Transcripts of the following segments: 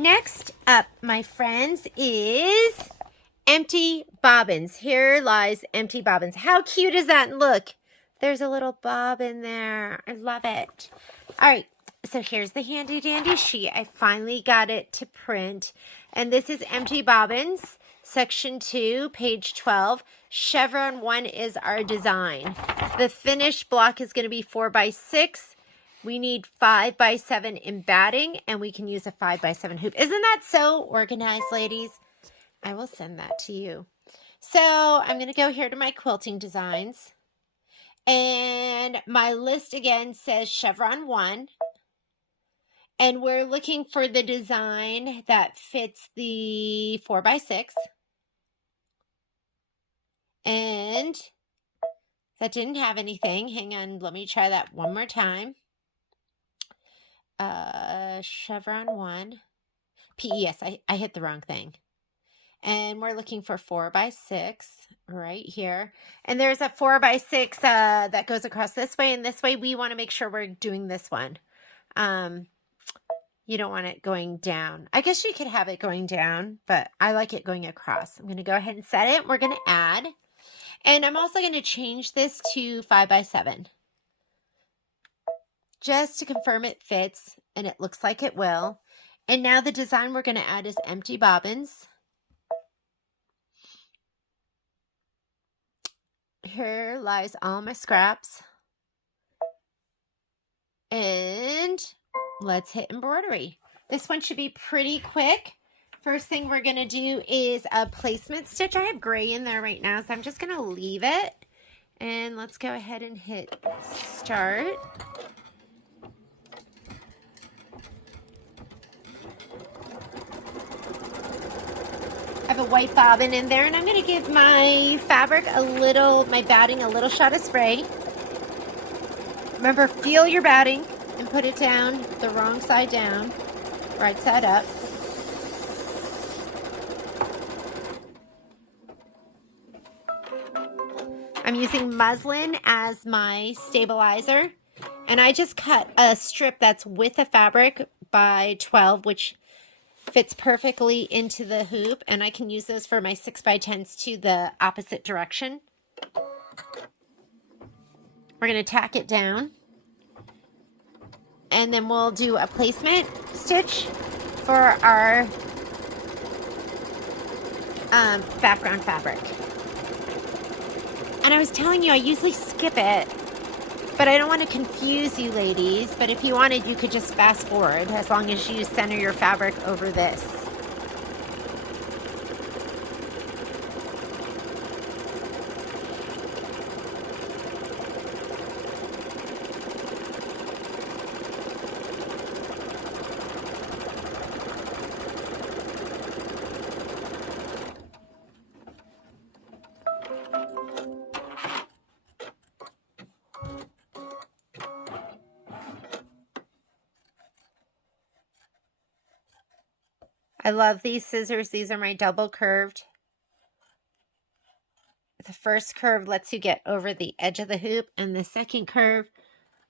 Next up, my friends, is empty bobbins. Here lies empty bobbins. How cute is that? Look, there's a little bob in there. I love it. All right, so here's the handy dandy sheet. I finally got it to print. And this is empty bobbins, section 2, page 12. Chevron 1 is our design. The finished block is going to be 4x6. We need 5x7 in batting, and we can use a 5x7 hoop. Isn't that so organized, ladies? I will send that to you. So I'm going to go here to my Quilting Designs. And my list again says Chevron 1. And we're looking for the design that fits the 4x6. And that didn't have anything. Hang on, let me try that one more time. Chevron 1. PES, I hit the wrong thing. And we're looking for 4x6 right here. And there's a 4x6 that goes across this way and this way. We want to make sure we're doing this one. You don't want it going down. I guess you could have it going down, but I like it going across. I'm going to go ahead and set it. We're going to add. And I'm also going to change this to 5x7. Just to confirm it fits, and it looks like it will. And now the design we're going to add is empty bobbins. Here lies all my scraps. And let's hit embroidery. This one should be pretty quick. First thing we're going to do is a placement stitch. I have gray in there right now, so I'm just going to leave it. And let's go ahead and hit start. I have a white bobbin in there, and I'm going to give my fabric my batting a little shot of spray. Remember, feel your batting and put it down the wrong side down, right side up. I'm using muslin as my stabilizer, and I just cut a strip that's width of fabric by 12, which fits perfectly into the hoop, and I can use those for my 6x10s to the opposite direction. We're going to tack it down, and then we'll do a placement stitch for our background fabric. And I was telling you, I usually skip it, but I don't want to confuse you ladies. But if you wanted, you could just fast forward as long as you center your fabric over this. I love these scissors. These are my double curved. The first curve lets you get over the edge of the hoop, and the second curve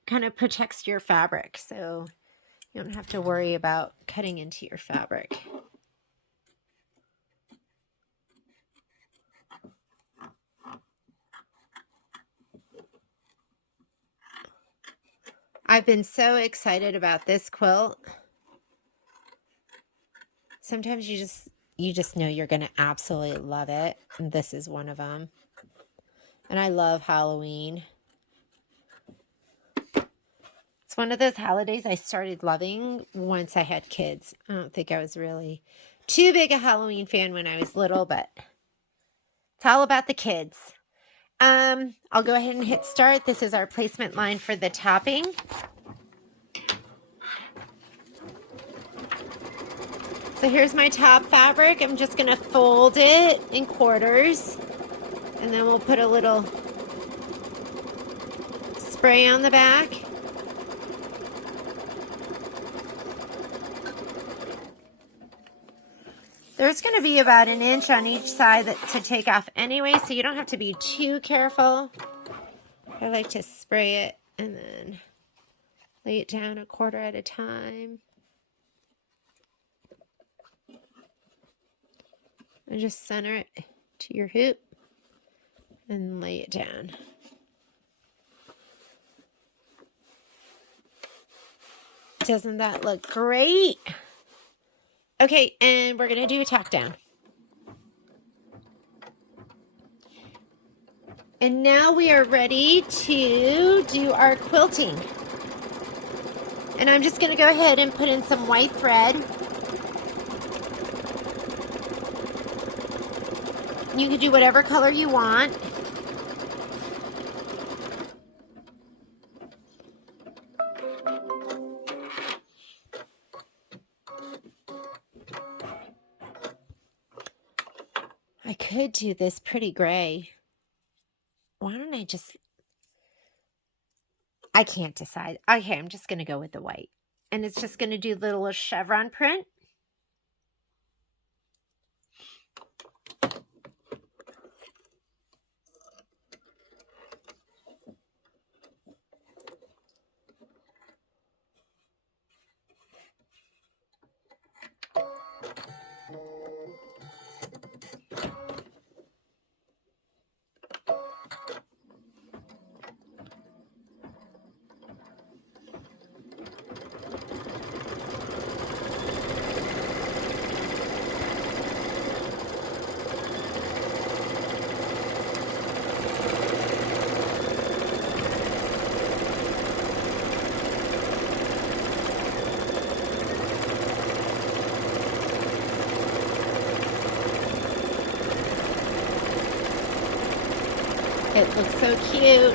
kind of protects your fabric, so you don't have to worry about cutting into your fabric. I've been so excited about this quilt. Sometimes you just know you're going to absolutely love it. And this is one of them. And I love Halloween. It's one of those holidays I started loving once I had kids. I don't think I was really too big a Halloween fan when I was little, but it's all about the kids. I'll go ahead and hit start. This is our placement line for the topping. So here's my top fabric. I'm just going to fold it in quarters, and then we'll put a little spray on the back. There's going to be about an inch on each side to take off anyway, so you don't have to be too careful. I like to spray it and then lay it down a quarter at a time. And just center it to your hoop and lay it down. Doesn't that look great? Okay, and we're going to do a tack down. And now we are ready to do our quilting. And I'm just going to go ahead and put in some white thread. You can do whatever color you want. I could do this pretty gray. Why don't I just... I can't decide. Okay, I'm just going to go with the white. And it's just going to do little chevron print. It looks so cute.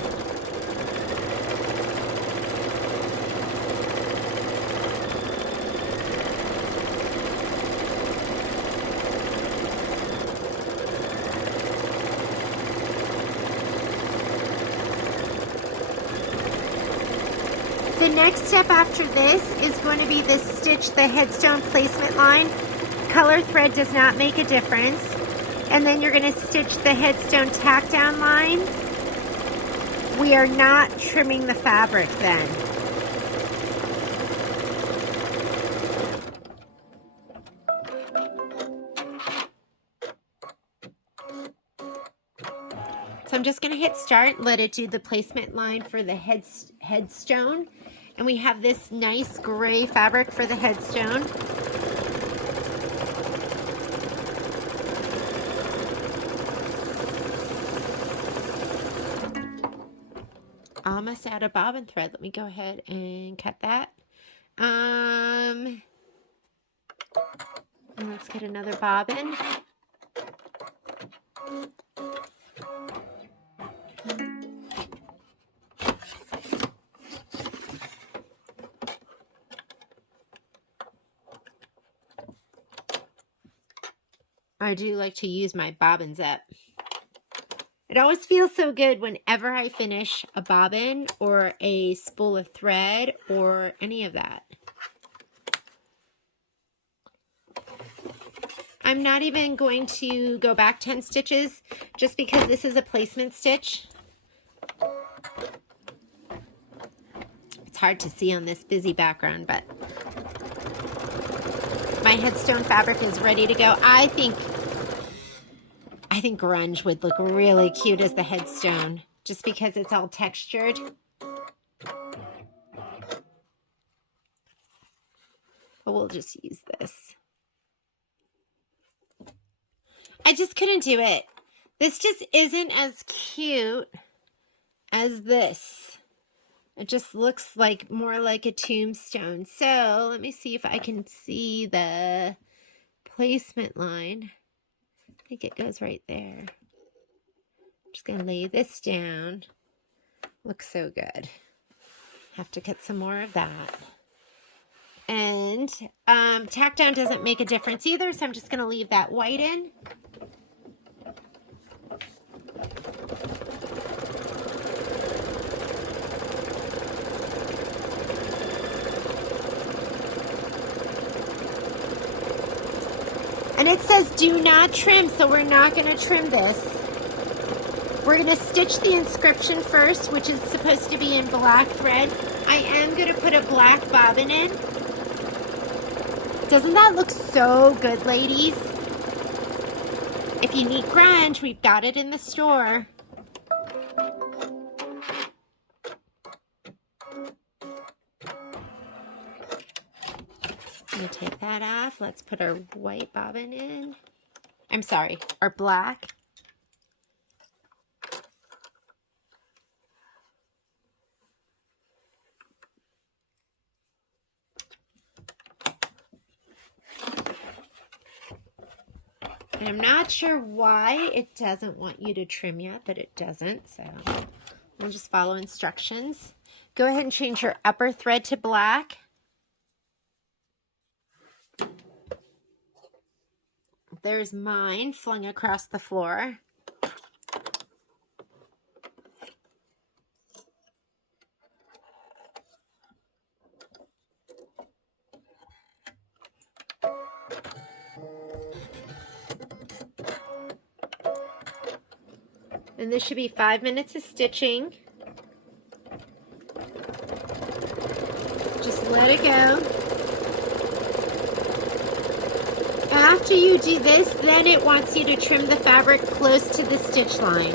The next step after this is going to be the stitch the headstone placement line. Color thread does not make a difference. And then you're going to stitch the headstone tack down line. We are not trimming the fabric then. So I'm just going to hit start, let it do the placement line for the headstone. And we have this nice gray fabric for the headstone. Almost out of bobbin thread. Let me go ahead and cut that. And let's get another bobbin. I do like to use my bobbins up. It always feels so good whenever I finish a bobbin or a spool of thread or any of that. I'm not even going to go back 10 stitches just because this is a placement stitch. It's hard to see on this busy background, but my headstone fabric is ready to go. I think grunge would look really cute as the headstone, just because it's all textured. But we'll just use this. I just couldn't do it. This just isn't as cute as this. It just looks like more like a tombstone. So let me see if I can see the placement line. I think it goes right there. I'm just going to lay this down. Looks so good. Have to cut some more of that. And tack down doesn't make a difference either, so I'm just going to leave that white in. And it says do not trim, so we're not going to trim this. We're going to stitch the inscription first, which is supposed to be in black thread. I am going to put a black bobbin in. Doesn't that look so good, ladies? If you need grunge, we've got it in the store. Let me take that off. Let's put our white bobbin in. I'm sorry, our black. And I'm not sure why it doesn't want you to trim yet, but it doesn't. So we'll just follow instructions. Go ahead and change your upper thread to black. There's mine flung across the floor. And this should be 5 minutes of stitching. Just let it go. After you do this, then it wants you to trim the fabric close to the stitch line.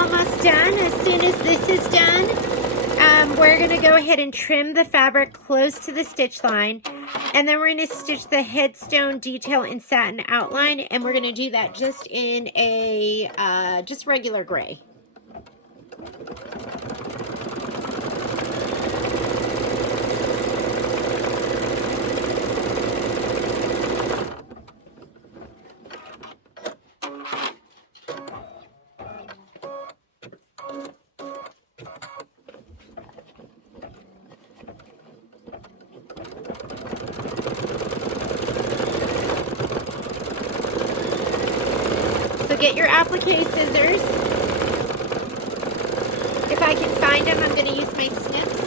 almost done. As soon as this is done, we're going to go ahead and trim the fabric close to the stitch line. And then we're going to stitch the headstone detail in satin outline. And we're going to do that just in a just regular gray. Get your applique scissors. If I can find them, I'm going to use my snips.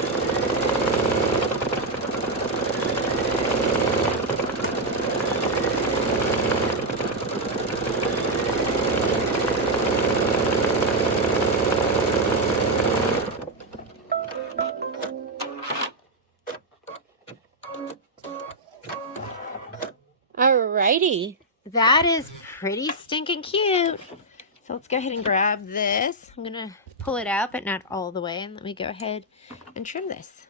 Alrighty. That is pretty stinking cute. So let's go ahead and grab this. I'm going to pull it out, but not all the way. And let me go ahead and trim this.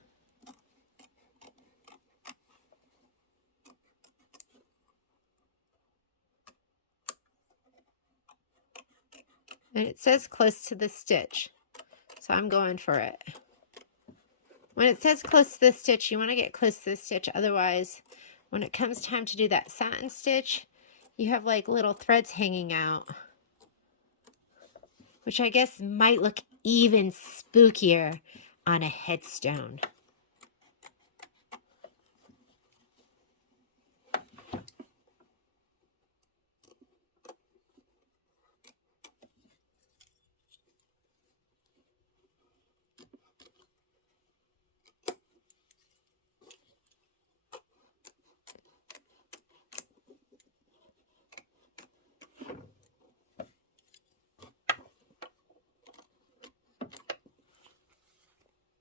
And it says close to the stitch. So I'm going for it. When it says close to the stitch, you want to get close to the stitch. Otherwise, when it comes time to do that satin stitch, you have like little threads hanging out, which I guess might look even spookier on a headstone.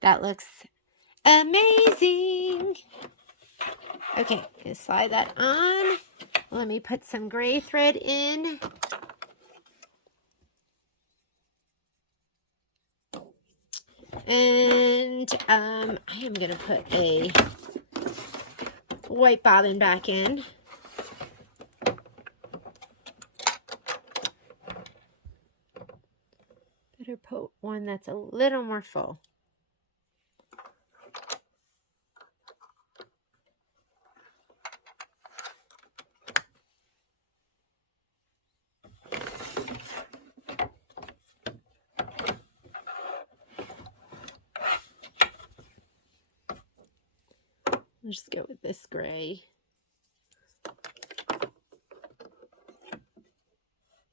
That looks amazing. Okay, gonna slide that on. Let me put some gray thread in. And I am gonna put a white bobbin back in. Better put one that's a little more full. I'll just go with this gray.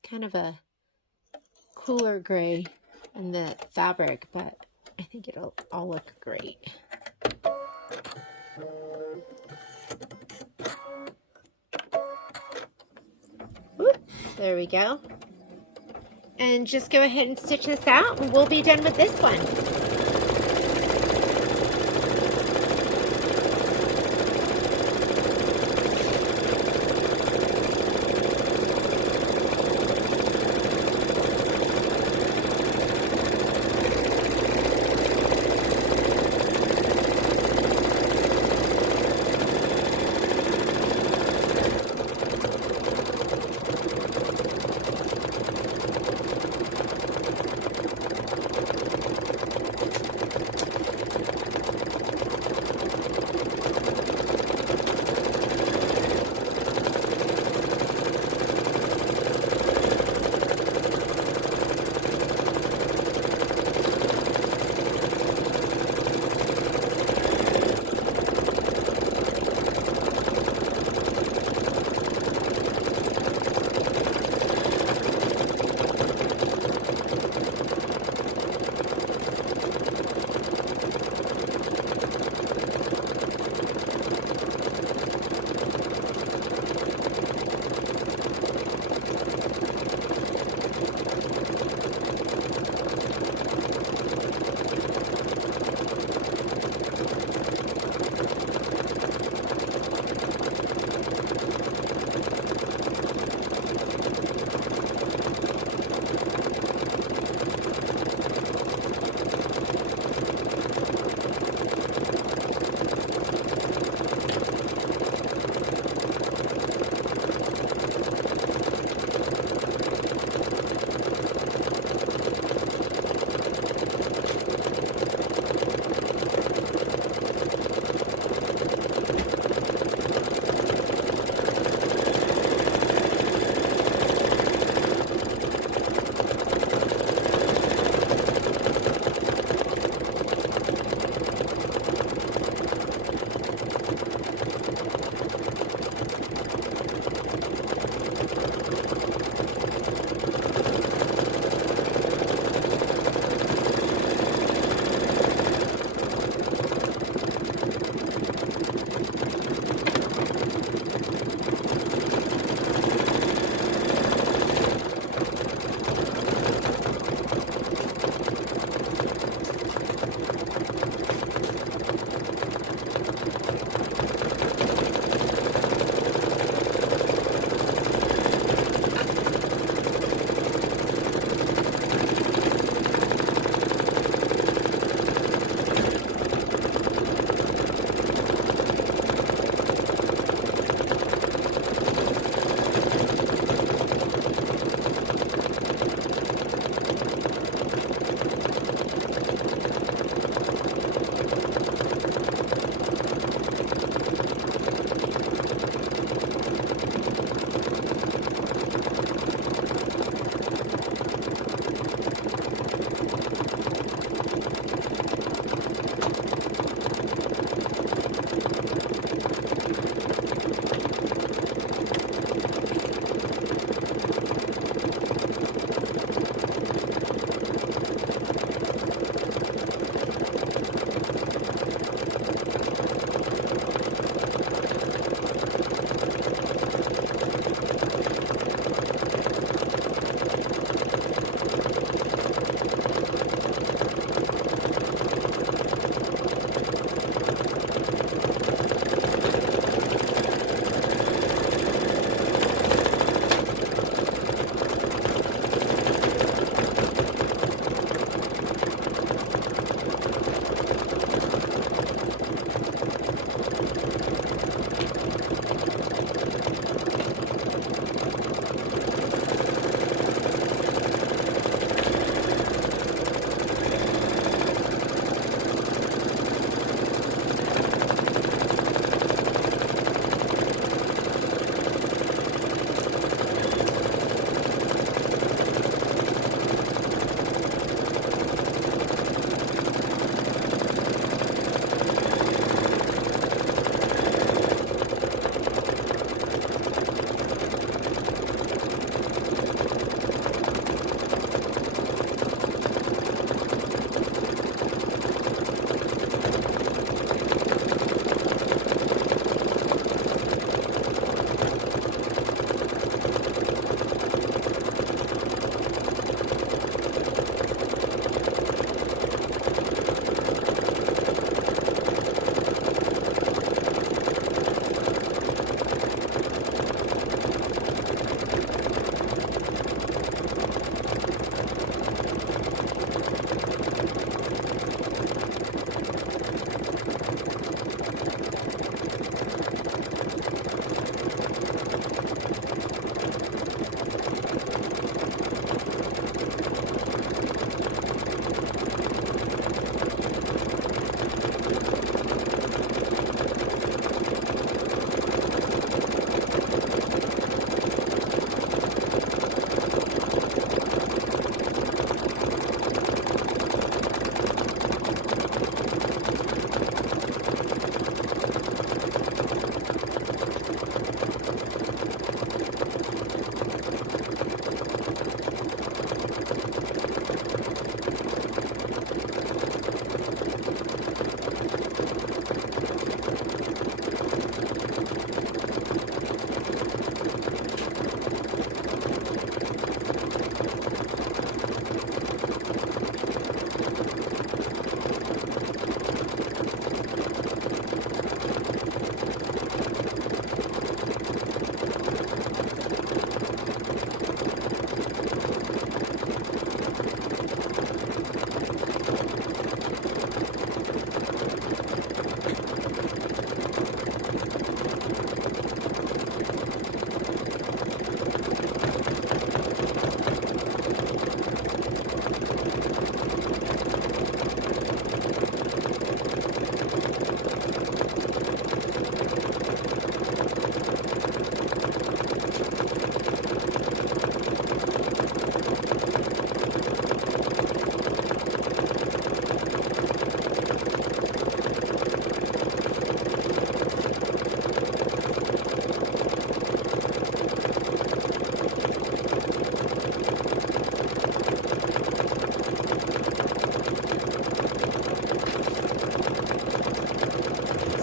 Kind of a cooler gray in the fabric, but I think it'll all look great. Whoop, there we go. And just go ahead and stitch this out and we'll be done with this one.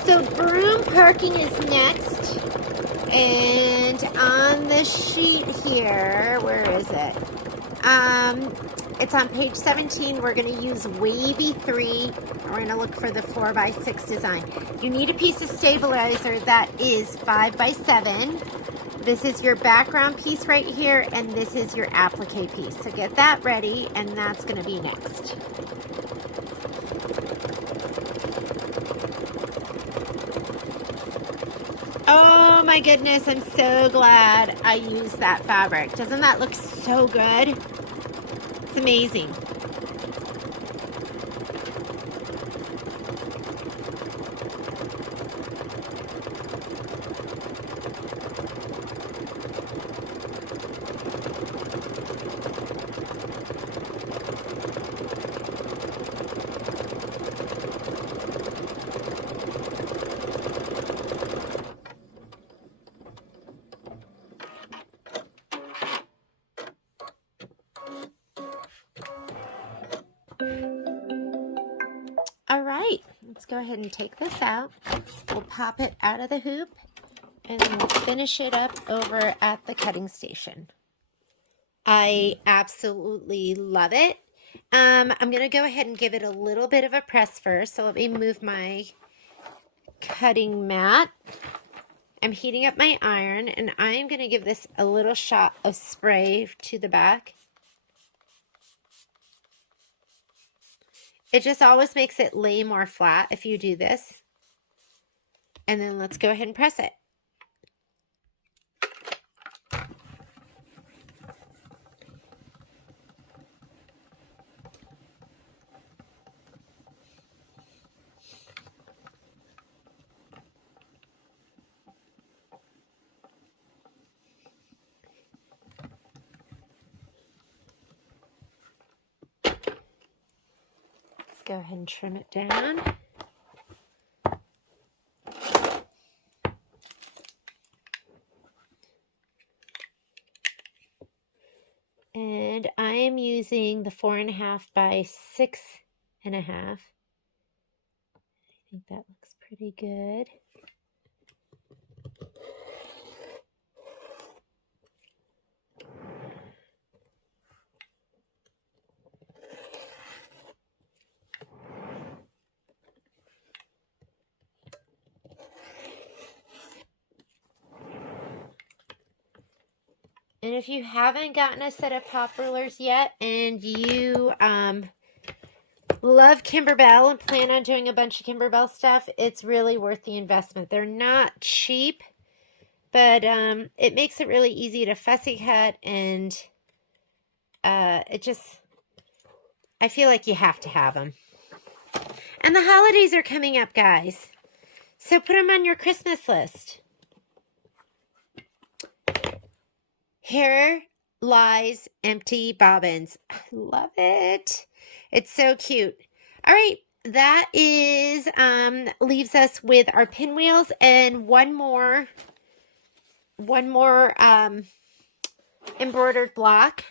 So broom parking is next. And on the sheet here, where is it? It's on page 17. We're going to use wavy 3. We're going to look for the 4x6 design. You need a piece of stabilizer that is 5x7. This is your background piece right here, and this is your applique piece. So get that ready, and that's going to be next. Oh my goodness, I'm so glad I used that fabric. Doesn't that look so good? It's amazing. All right, let's go ahead and take this out. We'll pop it out of the hoop and then we'll finish it up over at the cutting station. I absolutely love it. I'm going to go ahead and give it a little bit of a press first. So let me move my cutting mat. I'm heating up my iron and I'm going to give this a little shot of spray to the back. It just always makes it lay more flat if you do this. And then let's go ahead and press it. Go ahead and trim it down. And I am using the 4.5 by 6.5. I think that looks pretty good. And if you haven't gotten a set of pop rulers yet and you love Kimberbell and plan on doing a bunch of Kimberbell stuff, it's really worth the investment. They're not cheap, but it makes it really easy to fussy cut, and I feel like you have to have them. And the holidays are coming up, guys, so put them on your Christmas list. Here lies empty bobbins. I love it. It's so cute. All right, that is leaves us with our pinwheels and one more embroidered block.